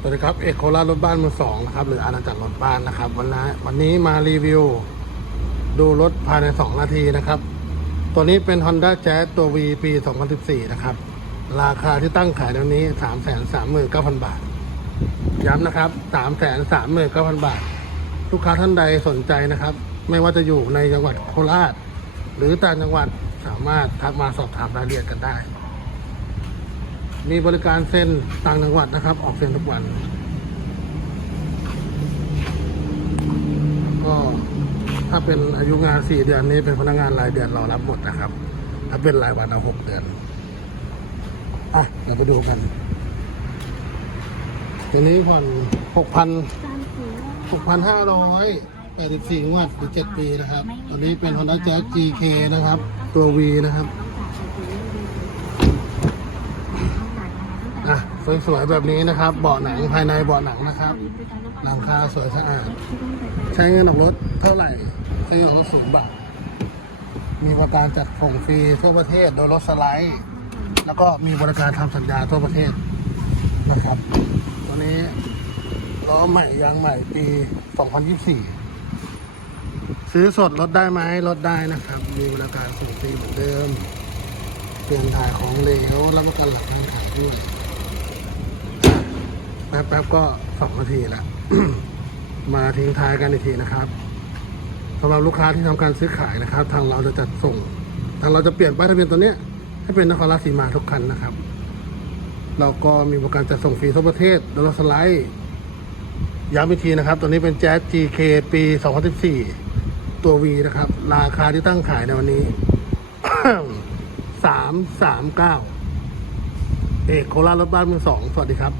สวัสดีครับ เอกโคราชรถบ้านมือสองนะครับ หรืออาณาจักรรถบ้านนะครับ วันนี้วันนี้มารีวิว ดูรถภายใน 2 นาทีนะครับ ตัวนี้เป็น Honda Jazz ตัว V ปี 2014 นะครับ ราคาที่ตั้งขายตอนนี้ 339,000 บาท ย้ำนะครับ 339,000 บาท ลูกค้าท่านใดสนใจนะครับ ไม่ว่าจะอยู่ในจังหวัดโคราช หรือต่างจังหวัดสามารถทักมาสอบถามรายละเอียดกันได้ มีบริการเซ็นต่างจังหวัดนะครับ ออกเซ็นทุกวัน ก็ถ้าเป็นอายุงานสี่เดือนนี้เป็นพนักงานรายเดือนเรารับหมดนะครับ ถ้าเป็นรายวันเอาหกเดือน อะ เราไปดูกันทีนี้ผ่อนหกพันหกพันห้าร้อยแปดสิบสี่งวดหรือเจ็ดปีนะครับ ตอนนี้เป็น Honda Jazz GK นะครับ ตัว V นะครับ อะ สวยๆแบบนี้นะครับ เบาะหนังภายในเบาะหนังนะครับ หลังคาสวยสะอาด ใช้เงินออกรถเท่าไหร่ใช้เงินออกรถศูนย์บาท มีบริการจัดส่งฟรีทั่วประเทศโดยรถสไลด์ แล้วก็มีบริการทำสัญญาทั่วประเทศนะครับ ตัวนี้ล้อใหม่ยางใหม่ปี 2024 ซื้อสดลดได้ไหมลดได้นะครับ มีบริการส่งฟรีเหมือนเดิม เปลี่ยนถ่ายของเหลวรับประกันหลักการขายด้วย แป๊บๆก็สองนาทีละมาทิ้งท้ายกันอีกทีนะครับสำหรับลูกค้าที่ทำการซื้อขายนะครับ ทางเราจะจัดส่งทางเราจะเปลี่ยนป้ายทะเบียนตัวเนี้ยให้เป็นนครราชสีมาทุกคันนะครับ เราก็มีบริการจัดส่งฟรีทั่วประเทศโดยรถสไลด์ย้ำอีกทีนะครับ ตัวนี้เป็นแจ๊ส GK ปี 2014 ตัว V นะครับ ราคาที่ตั้งขายในวันนี้ 339 เอกโคราชรถบ้านมือสอง สวัสดีครับ